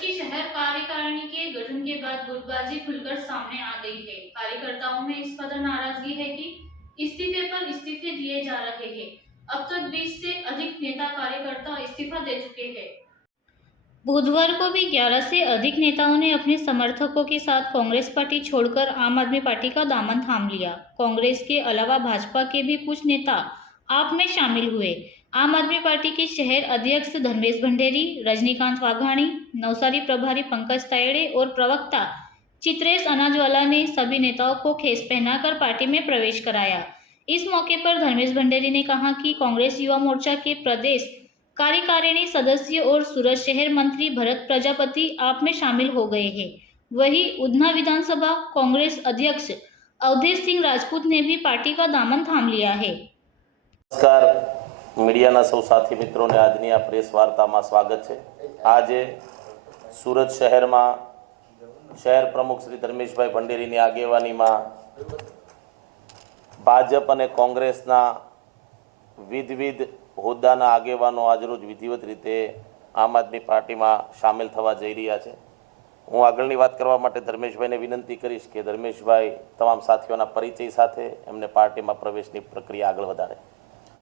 की शहर कार्यकारिणी के गठन के बाद गुटबाजी खुलकर सामने आ गई है। कार्यकर्ताओं में इस कदर नाराजगी है कि इस्तीफे पर इस्तीफे दिए जा रहे हैं। अब तक 20 से अधिक नेता कार्यकर्ता इस्तीफा दे चुके हैं। बुधवार को भी 11 से अधिक नेताओं ने अपने समर्थकों के साथ कांग्रेस पार्टी छोड़कर आम आदमी पार्टी का दामन थाम लिया। कांग्रेस के अलावा भाजपा के भी कुछ नेता आप में शामिल हुए। आम आदमी पार्टी के शहर अध्यक्ष धर्मेश भंडेरी, रजनीकांत वाघाणी, नवसारी प्रभारी पंकज तायड़े और प्रवक्ता चित्रेश अनाजवाला ने सभी नेताओं को खेस पहनाकर पार्टी में प्रवेश कराया। इस मौके पर धर्मेश भंडेरी ने कहा कि कांग्रेस युवा मोर्चा के प्रदेश कार्यकारिणी सदस्य और सूरत शहर मंत्री भरत प्रजापति आप में शामिल हो गए हैं। वहीं उधना विधानसभा कांग्रेस अध्यक्ष अवधेश सिंह राजपूत ने भी पार्टी का दामन थाम लिया है। नमस्कार, मीडियाना सौ साथी मित्रों ने आजनी आ प्रेस वार्ता में स्वागत है। आज सूरत शहर में शहर प्रमुख श्री धर्मेश भाई भंडेरी की आगेवानी में भाजप और कांग्रेस विविध होद्दाना आगेवानो आजरोज विधिवत रीते आम आदमी पार्टी में शामिल थवा जई रह्या छे। हूँ आगळनी वात करवा माटे धर्मेशभाई ने विनंती करीश कि धर्मेशभाई तमाम साथीओना परिचय साथे एमने पार्टी में प्रवेशनी प्रक्रिया आगळ वधारे।